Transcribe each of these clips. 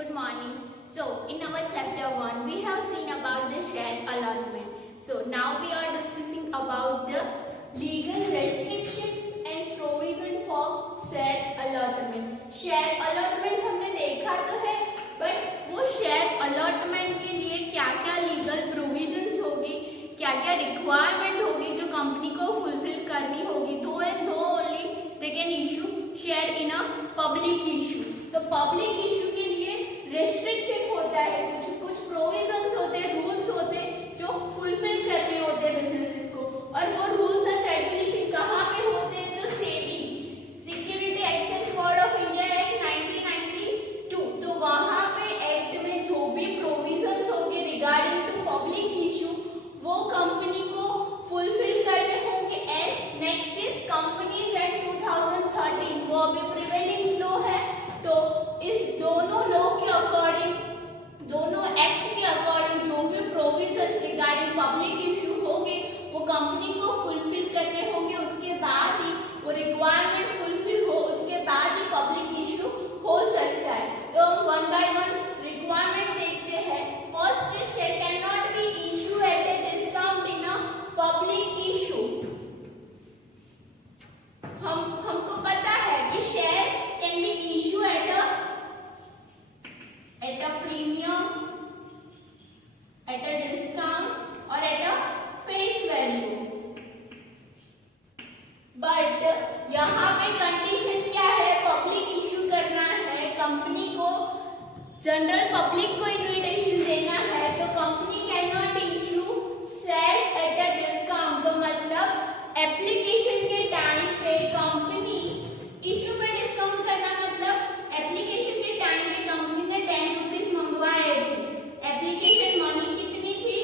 good morning. So, in our chapter 1, we have seen about the share allotment. So, now we are discussing about the legal restrictions and provision for share allotment. Share allotment हमने देखा तो है, but वो share allotment के लिए क्या-क्या legal provisions होगी, क्या-क्या requirement होगी जो कंपनी को fulfill करनी होगी, तो and though only they can issue share in a public issue. तो public issue के लिए restriction होता है, कुछ provisions होते हैं, rules होते हैं जो fulfill करने होते हैं businesses को, और वो rules and regulation कहाँ पे होते हैं? तो SEBI Security Exchange Board of India Act 1992, तो वहाँ पे एक्ट में जो भी provisions होंगे regarding to public issue वो कंपनी को fulfill करने होंगे. And next is companies act 2013, वो अभी प्रिवेलिंग लॉ है. तो इस दोनों लॉ के अकॉर्डिंग, दोनों एक्ट के अकॉर्डिंग जो भी प्रोविजंस रिगार्डिंग पब्लिक इशू होंगे वो कंपनी को फुलफिल करने होंगे. उसके बाद ही वो रिक्वायरमेंट फुलफिल हो, उसके बाद ही पब्लिक इशू हो सकता है. तो हम वन बाय वन रिक्वायरमेंट देखते हैं. First is share can not be issue at a discount in a public issue. हमको पता है कि share can be issue at a premium, at a discount or at a face value. But यहाँ पे condition क्या है? Public issue करना है, कंपनी को जनरल पब्लिक को इन्विटेशन देना है, तो company can not issue shares at a discount. तो मतलब एप्लीकेशन के टाइम पे कंपनी इशू पे डिस्काउंट करना, मतलब एप्लीकेशन के टाइम पे कंपनी ने 10 रुपीज मंगवाए थे, एप्लीकेशन मनी कितनी थी?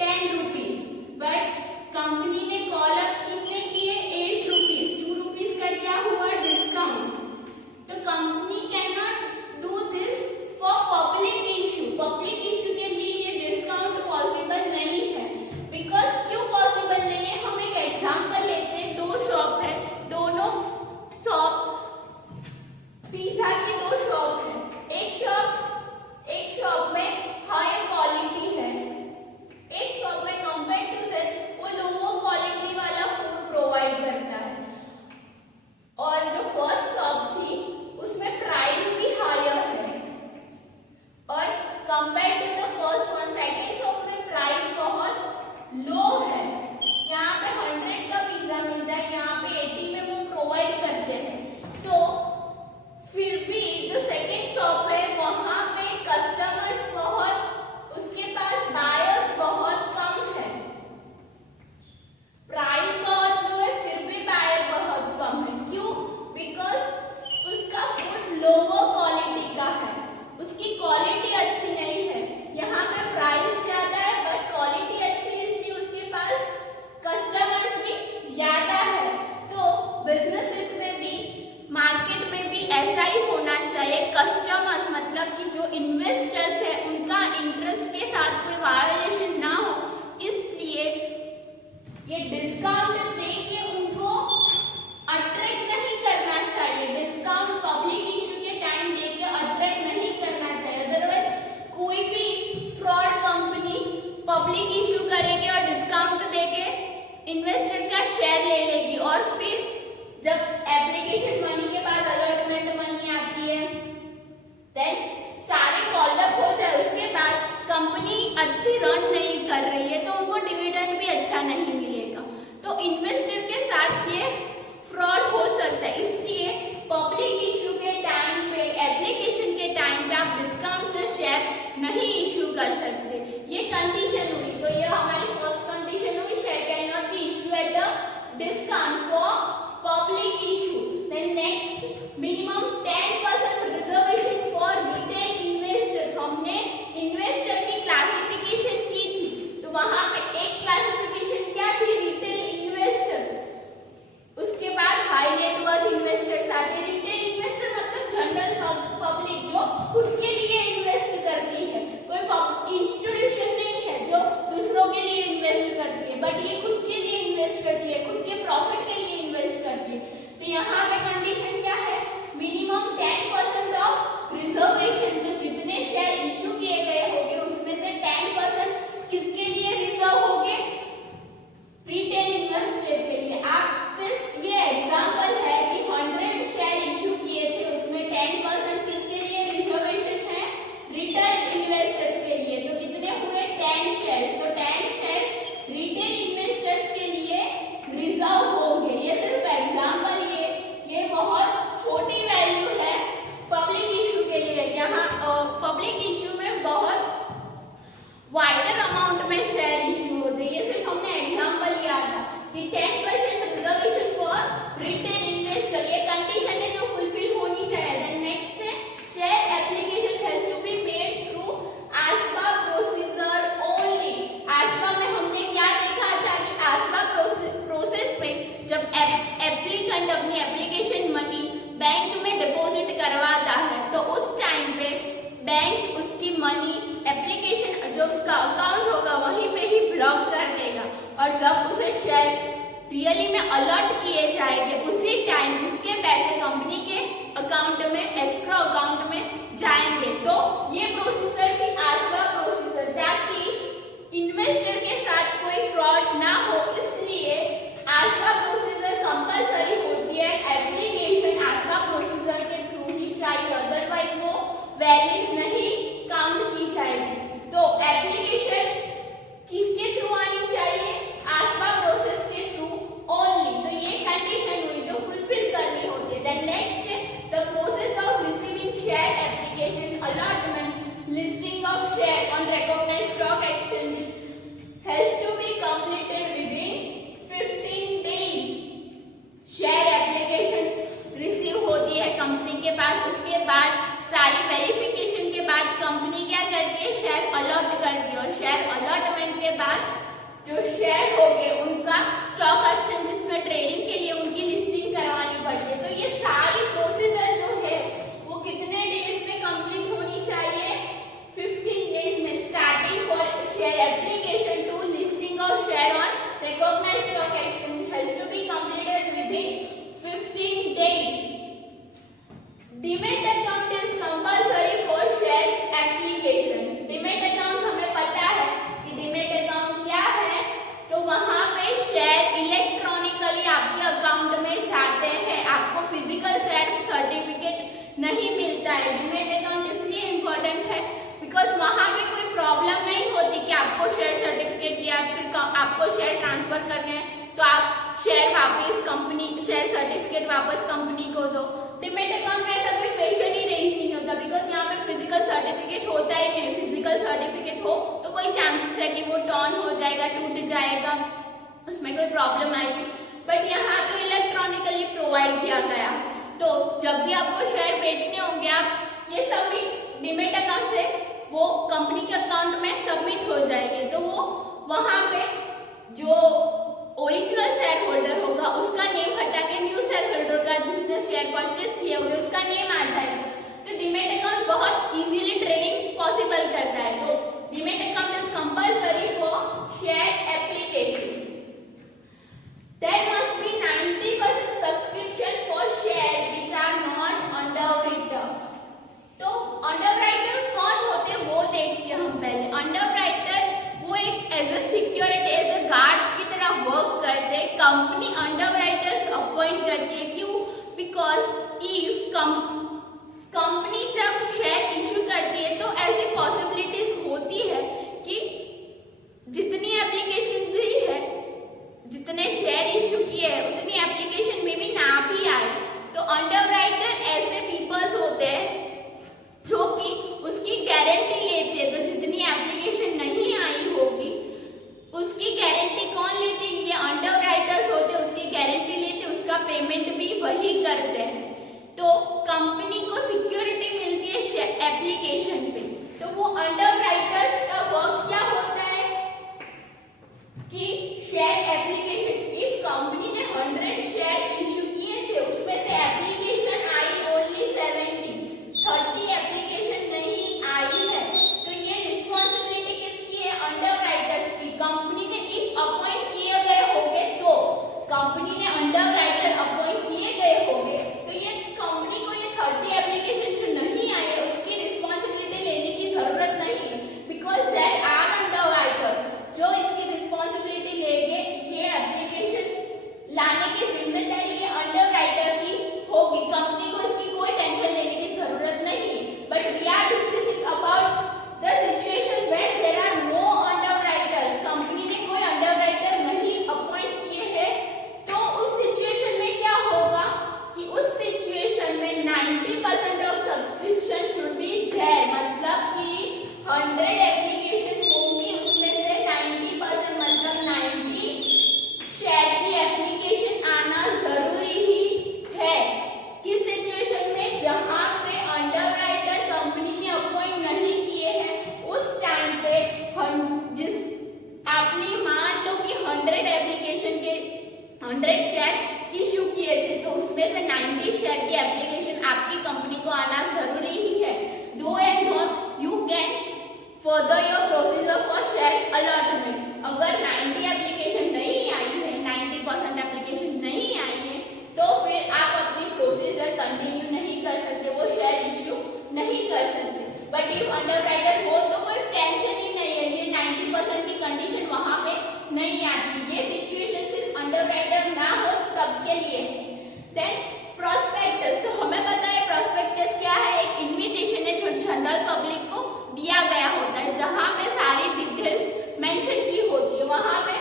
10 रुपीज, बट कंपनी ने कॉल अप कितने किए? 8 रुपीज. 2 रुपीज का क्या हुआ? डिस्काउंट. तो company can not do this for public issue. Public issue के लिए ये डिस्काउंट पॉसिबल नहीं है. बिकॉज क्यों पॉसिबल नहीं है? हम एक एग्जांपल लेते हैं. 2 शॉप है, दोनों शॉप पिज्जा की 2 शॉप है. एक शॉप में हाई क्वालिटी है, एक शॉप में कंपेयर टू दैट वो लो क्वालिटी वाला फूड प्रोवाइड करता है. और जो फर्स्ट शॉप थी उसमें प्राइस भी हायर है, और compare to the first one second shop में प्राइस बहुत लो है. यहाँ पे 100 का पिज्जा मिलता है, यहाँ पे 80 में वो प्रोवाइड करते हैं. तो फिर भी जो सेकंड शॉप है वहां पे कस्टमर्स बहुत, उसके पास बायर्स बहुत कम है, प्राइस बहुत लो है, फिर भी बायर बहुत कम है. क्यों? बिकॉज उसका फूड लोअर क्वालिटी का है, उसकी क्वालिटी अच्छी नहीं है. यहाँ पे प्राइस ज्यादा है बट क्वालिटी अच्छी है, इसलिए उसके पास कस्टमर्स भी ज्यादा है. तो बिजनेसेस में भी, मार्केट में भी ऐसा ही होना चाहिए. कस्टमर्स मतलब कि जो इन्वेस्टर्स है उनका इंटरेस्ट के साथ कोई वायोलेशन ना हो, इसलिए ये डिस्काउंट देके उनको अट्रैक्ट नहीं करना चाहिए. डिस्काउंट पब्लिक इशू के टाइम देके अट्रैक्ट नहीं करना चाहिए. अदरवाइज कोई भी फ्रॉड कंपनी पब्लिक इशू करेगी और डिस्काउंट देके इन्वेस्टर का शेयर ले लेगी, और फिर जब एप्लीकेशन मनी के बाद अलॉटमेंट मनी आती है, देन सारे कॉल अप हो जाए, उसके बाद कंपनी अच्छी रन नहीं कर रही है तो उनको डिविडेंड भी अच्छा नहीं मिलेगा. तो इन्वेस्टर के साथ ये फ्रॉड हो सकता है. इसलिए पब्लिक इशू के टाइम पे, एप्लीकेशन के टाइम पे आप डिस्काउंट से शेयर नहीं इशू कर सकते. ये कंडीशन हुई. तो ये हमारी फर्स्ट कंडीशन हुई, share can not be issue at a discount for public issue. Then next, minimum 10% reservation for retail investor. हमने इन्वेस्टर की क्लासिफिकेशन की थी, तो वहां पे एक क्लासिफिकेशन क्या थी? Retail investor. उसके बाद हाई नेटवर्थ इन्वेस्टर्स आते. रिटेल इन्वेस्टर मतलब जनरल पब्लिक जो खुद के लिए इन्वेस्ट करती है, कोई इंस्टीट्यूशन नहीं है जो दूसरों के लिए इन्वेस्ट करती है, बट ये खुद के लिए इन्वेस्ट करती है, खुद के प्रॉफिट के लिए इन्वेस्ट करती है. तो यहाँ पे कंडीशन क्या है? मिनिमम करवाता है तो उस टाइम पे बैंक उसकी मनी एप्लीकेशन जो उसका अकाउंट होगा वहीं पे ही ब्लॉक कर देगा, और जब उसे शेयर रियली में अलॉट किए जाएंगे उसी टाइम उसके पैसे कंपनी के अकाउंट में, एस्क्रो अकाउंट में जाएंगे। तो ये प्रोसीजर थी आस्वा प्रोसीजर, ताकि इन्वेस्टर के साथ कोई फ्रॉड ना हो, इसलिए आस्वा प्रोसीजर कंपलसरी होती है। एप्लीकेशन आस्वा प्रोसीजर के थ्रू ही चाहिए, अदरवाइज वो वैलिड नहीं काउंट की जाएगी। तो एप्लीकेशन किसके थ्रू आनी चाहिए? आस्वा प्रोसेस के थ्रू ओनली। तो ये कंडीशन हुई जो फुलफिल करनी होती है। Then next the process of receiving share application allotment listing of share on recognised stock exchanges has to be completed within 15 days. Share application receive होती है कंपनी के पास, उसके बाद सारी वेरिफिकेशन के बाद कंपनी क्या करती है? शेयर अलॉट करती है, और शेयर अलॉटमेंट के बाद जो शेयर हो गए उनका स्टॉक एक्सचेंजेस में ट्रेडिंग के लिए उनकी लिस्टिंग करवानी पड़ती है। तो ये सारी प्रोसीजर जो है वो कितने डेज में कंप्लीट होनी चाहिए? 15 डेज में, starting for share application to listing of share on recognised stock exchange has to be completed within 15 days. Demat account is compulsory for share application. Demat account हमें पता है कि डीमैट अकाउंट क्या है, तो वहां पे शेयर इलेक्ट्रॉनिकली आपके अकाउंट में जाते हैं, आपको फिजिकल शेयर सर्टिफिकेट नहीं मिलता है। डीमैट अकाउंट इसलिए इम्पोर्टेंट है बिकॉज वहां पे कोई प्रॉब्लम नहीं होती कि आपको शेयर सर्टिफिकेट दिया, फिर आपको शेयर ट्रांसफर करने हैं तो आप शेयर वापस कंपनी, शेयर सर्टिफिकेट वापस कंपनी को दो। डीमैट अकाउंट में ऐसा कोई क्वेश्चन ही नहीं होता बिकॉज यहाँ पे फिजिकल सर्टिफिकेट होता ही नहीं। फिजिकल सर्टिफिकेट हो तो कोई चांसेस है कि वो टर्न हो जाएगा, टूट जाएगा, उसमें कोई प्रॉब्लम आएगी, बट यहाँ तो इलेक्ट्रॉनिकली प्रोवाइड किया गया। तो जब भी आपको शेयर बेचने होंगे आप ये सबमिट डीमैट अकाउंट से वो कंपनी के अकाउंट में सबमिट हो जाएंगे, तो वो वहां पे जो ओरिजिनल शेयर होल्डर होगा उसका नेम हटा के न्यू शेयर होल्डर का जिसने शेयर परचेज किए होंगे उसका नेम आ जाएगा। तो डीमैट अकाउंट बहुत इजीली ट्रेडिंग पॉसिबल करता है। तो demat account is compulsory for share application. There must be 90% subscription for share which are not underwriter। तो अंडरराइटर कौन होते हैं वो देखते हैं हम पहले। अंडरराइटर वो एक as a security, as a guard की तरह वर्क करते हैं। कंपनी अंडरराइटर्स अपॉइंट करती है, क्यों? बिकॉज इफ कंपनी जब शेयर इशू करती है तो ऐसी पॉसिबिलिटीज होती है कि जितनी एप्लीकेशन दी है, जितने शेयर इशू किए हैं उतनी एप्लीकेशन में भी ना भी आए। तो अंडरराइटर ऐसे पीपल्स होते हैं जो कि उसकी गारंटी लेते हैं। तो जितनी एप्लीकेशन नहीं आई होगी उसकी गारंटी कौन लेते हैं? ये अंडरराइटर्स होते हैं, उसकी गारंटी लेते, उसका पेमेंट भी वही करते हैं। तो कंपनी को सिक्योरिटी मिलती है एप्लीकेशन पे। तो वो अंडरराइटर्स का वर्क क्या होता है कि शेयर एप्लीकेशन, इफ कंपनी ने 100 शेयर इशू किए थे उसमें से एप्लीकेशन आई ओनली 70, 30 एप्लीकेशन नहीं आई है, तो ये रिस्पॉन्सिबिलिटी किसकी है? अंडरराइटर्स की। कंपनी ने इफ अपॉइंट किए गए होंगे, तो कंपनी ने अंडरराइटर अपॉइंट किए गए होंगे, तो ये कंपनी को ये 30 एप्लीकेशन जो नहीं आए है उसकी रिस्पॉन्सिबिलिटी लेने की जरूरत नहीं है, बिकॉज देयर आर अंडरराइटर्स जो इसकी रिस्पॉन्सिबिलिटी लेंगे। ये एप्लीकेशन लाने की जिम्मेदारी ये अंडरराइटर की होगी, कंपनी को इसकी कोई टेंशन लेने की जरूरत नहीं। But we are discussing about the situation when there are no underwriters. Company ने कोई अंडरराइटर नहीं अपॉइंट किए हैं, तो उस सिचुएशन में क्या होगा कि उस सिचुएशन में 90% of subscription should be there. मतलब कि 100 एप्लीकेशन होंगी, उसमें से 90% मतलब 90 शेयर की एप्लीकेशन आना जरूरी ही है। किस सिचुएशन में? जहां पे अंडरराइटर कंपनी ने अपॉइंट नहीं किए हैं, उस टाइम पे जिस आपने मान लो कि 100 एप्लीकेशन के 100 शेयर इशू किए थे, तो उसमें से 90 शेयर की एप्लीकेशन आपकी कंपनी को आना जरूरी ही है। दो and not you can further your procedure for share allotment. अगर 90 एप्लीकेशन नहीं आई है, 90% एप्लीकेशन नहीं आई है, तो फिर आप अपनी प्रोसीजर कंटिन्यू नहीं कर सकते, वो शेयर इश्यू नहीं कर सकते। बट इफ अंडरराइटर हो तो कोई टेंशन ही नहीं है, ये 90% की कंडीशन वहां पे नहीं आती। ये सिचुएशन सिर्फ अंडरराइटर ना हो तब के लिए है। देन प्रोस्पेक्टस, तो हमें पता है प्रोस्पेक्टस क्या है, एक इन्विटेशन है जो जनरल पब्लिक को दिया गया होता है, जहां पे सारी डिटेल्स मेंशन की होती है। वहां पे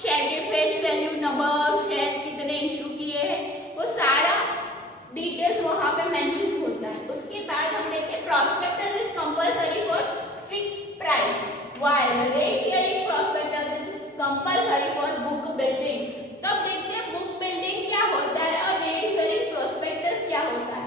शेयर के फेस वैल्यू, नंबर, शेयर कितने इशू किए हैं, वो सारा डिटेल्स वहां पे मेंशन होता है। उसके बाद हम देखते हैं prospectus is compulsory for fixed price while rate hearing prospectus is compulsory for book building. तब देखते हैं बुक बिल्डिंग क्या होता है और रेट हियरिंग प्रोस्पेक्टस क्या होता है।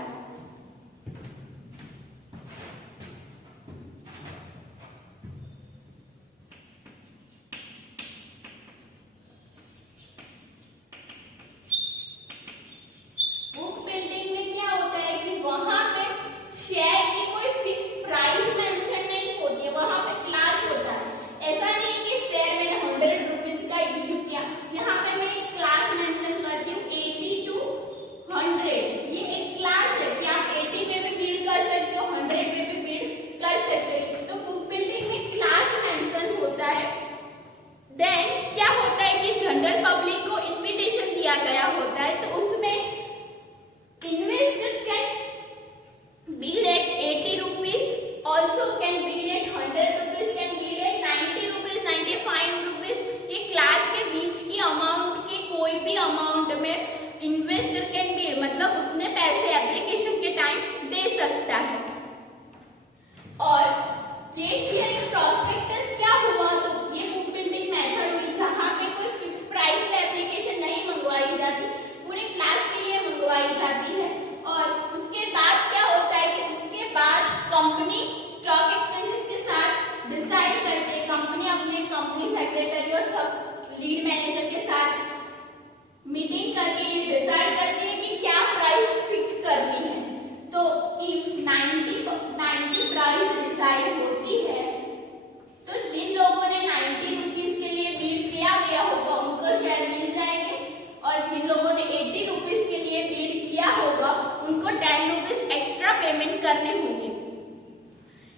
लीड मैनेजर के साथ मीटिंग करके ये डिसाइड करते हैं कि क्या प्राइस फिक्स करनी है। तो इफ 90 प्राइस डिसाइड होती है तो जिन लोगों ने 90 रुपीज के लिए बीड किया गया होगा उनको शेयर मिल जाएंगे, और जिन लोगों ने 80 रुपीज के लिए बीड किया होगा उनको 10 रुपीज एक्स्ट्रा पेमेंट करने होंगे।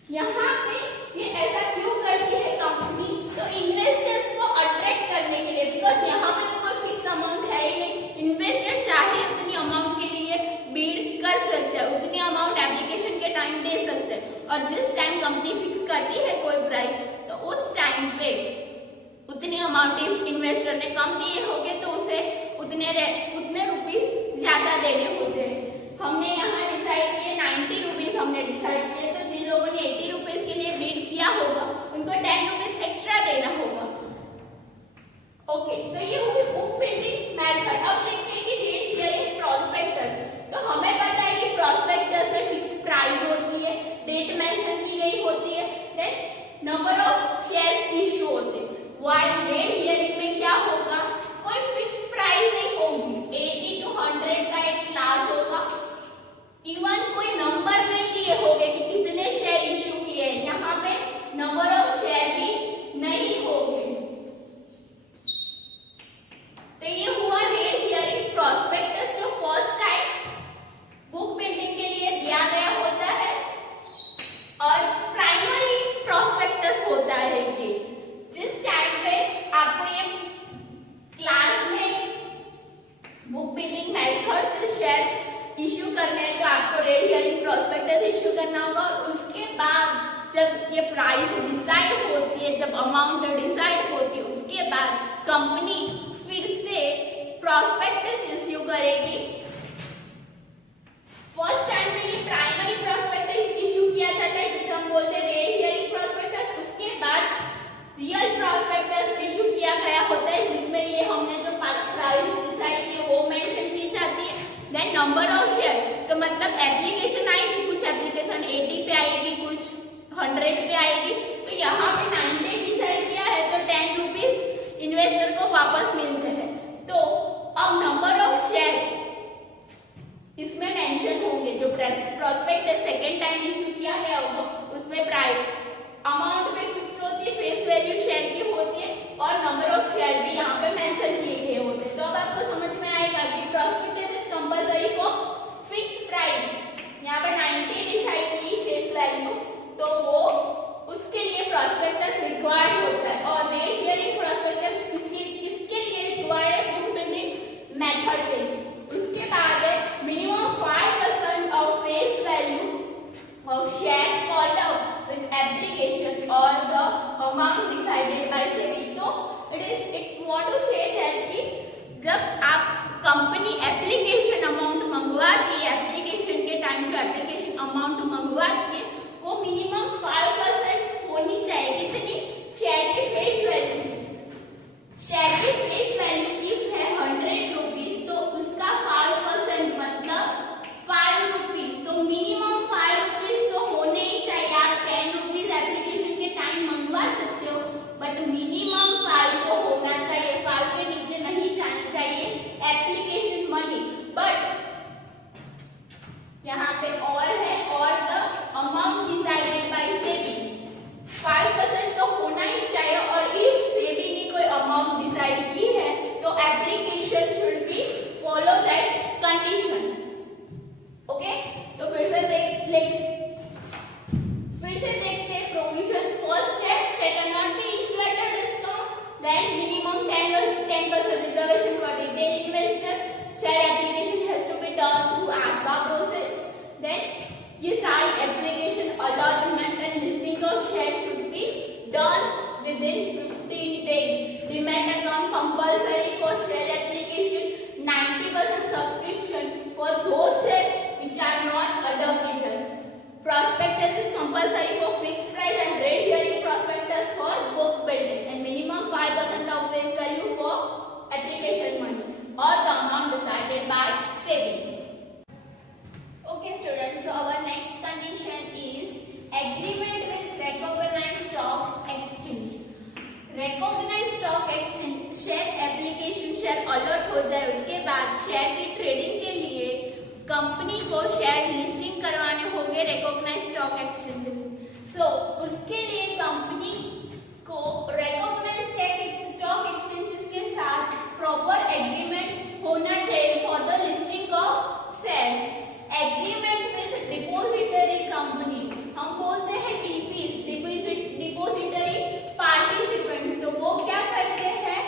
यहाँ पे ये ऐसा क्यों करती है कंपनी? तो इन्वेस्टर्स को अट्रैक्ट करने के लिए, बिकॉज यहाँ पे तो कोई फिक्स अमाउंट है ही नहीं। इन्वेस्टर चाहे उतनी अमाउंट के लिए बीड कर सकते हैं, उतनी अमाउंट एप्लीकेशन के टाइम दे सकते हैं, और जिस टाइम कंपनी फिक्स करती है कोई प्राइस तो उस टाइम पे उतनी अमाउंट इन्वेस्टर ने कम दिए होंगे तो उसे उतने रुपीस ज्यादा देने होते हैं। हमने यहाँ डिसाइड किए 90 रुपीज हमने डिसाइड किए, तो जिन लोगों ने 80 रुपीज के लिए बीड किया होगा उनको 10 रुपीज एक्स्ट्रा देना होगा। ओके, तो ये हुई बुक बिल्डिंग मेथड। अब देखते हैं कि रीड हियरिंग प्रोस्पेक्टस। तो हमें पता है कि प्रोस्पेक्टस में फिक्स प्राइस होती है, डेट मेंशन की गई होती है, then number of shares issue होते हैं। व्हाइल रीड हियरिंग में क्या होगा, कोई फिक्स प्राइस नहीं होगी, 80 to 100 का एक क्लास होगा, इवन कोई नंबर नहीं दिए होंगे कि कितने शेयर इशू किए, यहाँ पे नंबर ऑफ शेयर भी नहीं होंगे। तो ये हुआ रीड हियरिंग प्रोस्पेक्टस जो फर्स्ट टाइम बुक बिल्डिंग के लिए दिया गया होता है, और प्राइमरी प्रोस्पेक्टस होता है ये जिस टाइम पे आपको ये क्लास में बुक बिल्डिंग मेथड से शेयर इश्यू करने हैं तो आपको रीड हियरिंग प्रोस्पेक्टस इश्यू करना होगा। और उसके बाद जब ये प्राइस डिसाइड होती है, जब अमाउंट डिसाइड होती है, उसके बाद कंपनी फिर से प्रोस्पेक्टस इश्यू करेगी। फर्स्ट टाइम में ये प्राइमरी प्रोस्पेक्टस इश्यू किया जाता है जिसे हम बोलते हैं रीड हियरिंग प्रोस्पेक्टस। उसके बाद रियल प्रोस्पेक्टस इश्यू किया गया होता है जिसमें ये हमने जो प्राइस डिसाइड की वो मेंशन की जाती है। देन नंबर ऑफ शेयर, तो मतलब एप्लीकेशन आएगी, कुछ एप्लीकेशन 80 पे आएगी, कुछ 100 पे आएगी, तो यहाँ पे 90 डिसाइड किया है तो 10 रुपीज इन्वेस्टर को वापस मिलते हैं। तो अब number of share amount decided by SEBI. तो it want to say that कि जब आप कंपनी एप्लीकेशन अमाउंट मंगवाती है, एप्लीकेशन के टाइम जो एप्लीकेशन अमाउंट मंगवाती है वो मिनिमम 5% होनी चाहिए। कितनी? शेयर की फेस वैल्यू। शेयर की फेस वैल्यू इफ है 100 रुपीज तो उसका 5% मतलब 5 रुपीज। तो मिनिमम 5 रुपीज तो होने ही चाहिए। आप 10 रुपीज एप्लीकेशन के टाइम मंगवा सकते हो बट मिनिमम 5 तो होना चाहिए। 5 के नीचे नहीं जानी चाहिए एप्लीकेशन मनी। बट यहाँ पे और है, और the amount decided by SEBI 5% तो होना ही चाहिए। और इफ सेबी ने कोई अमाउंट डिसाइड की है तो application should be follow that condition. Okay, तो फिर से देखते हैं प्रोविजन। फर्स्ट है shall not be issued at a discount, then minimum 10% reservation for retail investor, share application has to be done through ASBA process, then ये सारी application allotment and listing of share should be done within 15 days. Demat account compulsory for share application, 90% subscription for those shares which are not adopted. Prospectus is compulsory for fixed price and rate hearing prospectus for book building, and minimum 5% of face value for application money or the amount decided by SEBI. Okay students, so our next condition is agreement with recognized stock exchange. Recognized stock exchange share application share allot हो जाए उसके बाद share की trading के लिए company को share listing करवाने होंगे रिकॉग्नाइज्ड स्टॉक एक्सचेंजेस। सो उसके लिए कंपनी को रिकॉग्नाइज्ड स्टॉक एक्सचेंजेस के साथ प्रॉपर एग्रीमेंट होना चाहिए for the listing of shares. Agreement with depository company, हम बोलते हैं डीपीज, डिपॉजिटरी पार्टिसिपेंट्स। तो वो क्या करते हैं,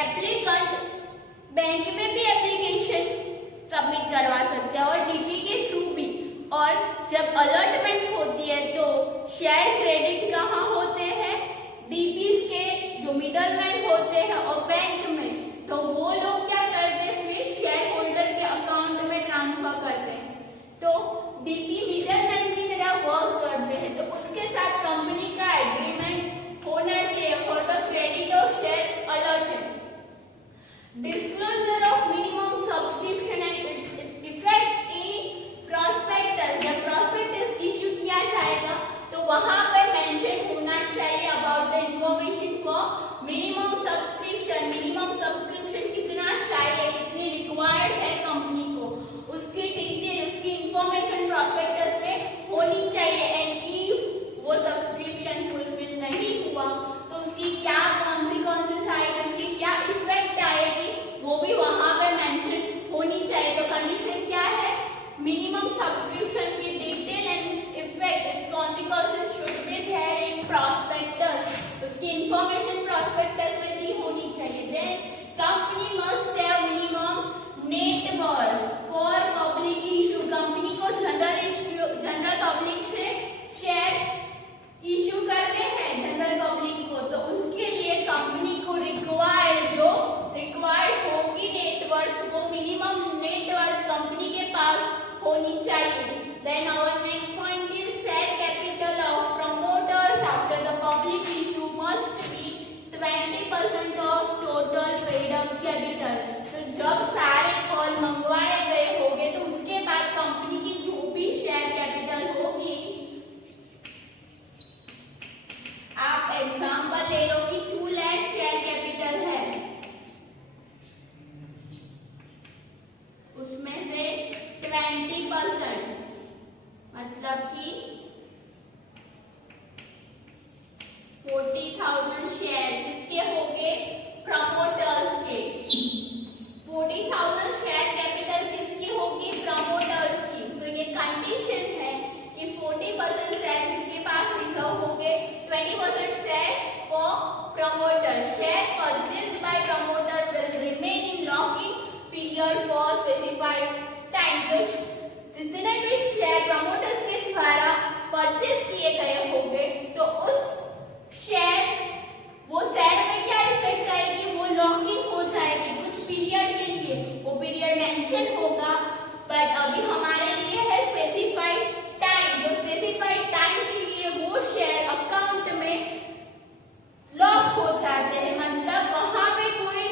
एप्लीकेंट बैंक में भी एप्लीकेशन सबमिट करवा सकते हैं और डीपी के थ्रू भी। और जब अलॉटमेंट होती है तो शेयर क्रेडिट कहाँ होते हैं, डीपीज के जो मिडलमैन होते हैं और बैंक में। तो वो लोग क्या करते हैं, फिर शेयर होल्डर के अकाउंट में ट्रांसफर करते हैं। तो डीपी मिडलमैन की तरह वर्क करते हैं। तो उसके साथ कंपनी का एग्रीमेंट होना चाहिए for the credit of share allotted. Disclosure of minimum subscription and its effect in prospectus। जब prospectus issue किया जाएगा तो वहाँ पे mention होना चाहिए about the information for minimum subscription। minimum subscription कितना चाहिए, कितनी required है कंपनी को, उसकी डिटेल, उसकी information prospectus में होनी चाहिए। and if वो subscription fulfill नहीं हुआ तो उसकी क्या consequences आएगी, उसकी क्या effect आएगी वो भी वहां पे मेंशन होनी चाहिए। तो कंडीशन क्या है, मिनिमम सब्सक्रिप्शन की detail and effect, its consequences should be there in prospectus. उसकी इंफॉर्मेशन प्रॉस्पेक्टस में दी होनी चाहिए। Then company must have minimum net worth for public issue. Company को जनरल पब्लिक से शेयर इशू करते हैं जनरल पब्लिक को, तो उसके लिए कंपनी को रिक्वायर्ड होगी नेटवर्थ, वो मिनिमम नेटवर्थ कंपनी के पास होनी चाहिए। Then our next point is share capital of promoters after the public issue must be 20% of total paid up capital. तो जब सारे कॉल मंगवाए गए होंगे तो उसके बाद कंपनी की जो भी शेयर कैपिटल होगी, आप एग्जांपल ले लो कि 2 लाख शेयर कैपिटल है, उसमें से 20% मतलब कि 40,000 शेयर किसके होंगे, प्रमोटर्स के। 40,000 शेयर कैपिटल किसकी होगी, प्रमोटर्स की। तो ये कंडीशन है कि 40% शेयर किसके पास रिजर्व होंगे, 20% share for promoter. Share purchased bye promoter will remain in locking period for specified time. तो जितने भी शेयर प्रमोटर्स के द्वारा परचेज किए गए होंगे तो उस शेयर शेयर में क्या इफेक्ट आएगी, वो लॉकिंग हो जाएगी कुछ पीरियड के लिए, वो पीरियड मेंशन होगा, बट अभी हमारे लिए है स्पेसिफाइड टाइम, तो स्पेसिफाइड टाइम के लिए वो शेयर अकाउंट में लॉक हो जाते हैं, मतलब वहां पे कोई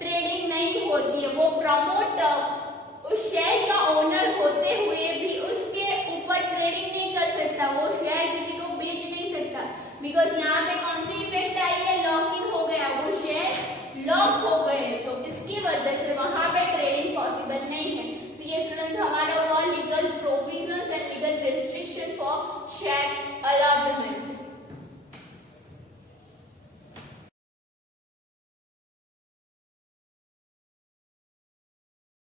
ट्रेडिंग नहीं होती है। वो प्रमोटर उस शेयर का ओनर होते हुए भी उसके ऊपर ट्रेडिंग नहीं कर सकता, वो शेयर किसी को बेच नहीं सकता, बिकॉज यहाँ पे कौन सी इफेक्ट आई है, लॉकिंग हो गया, वो शेयर लॉक हो गए, तो इसकी वजह से वहां पे ट्रेडिंग पॉसिबल नहीं है। तो ये स्टूडेंट्स हमारा हुआ लीगल प्रोविजन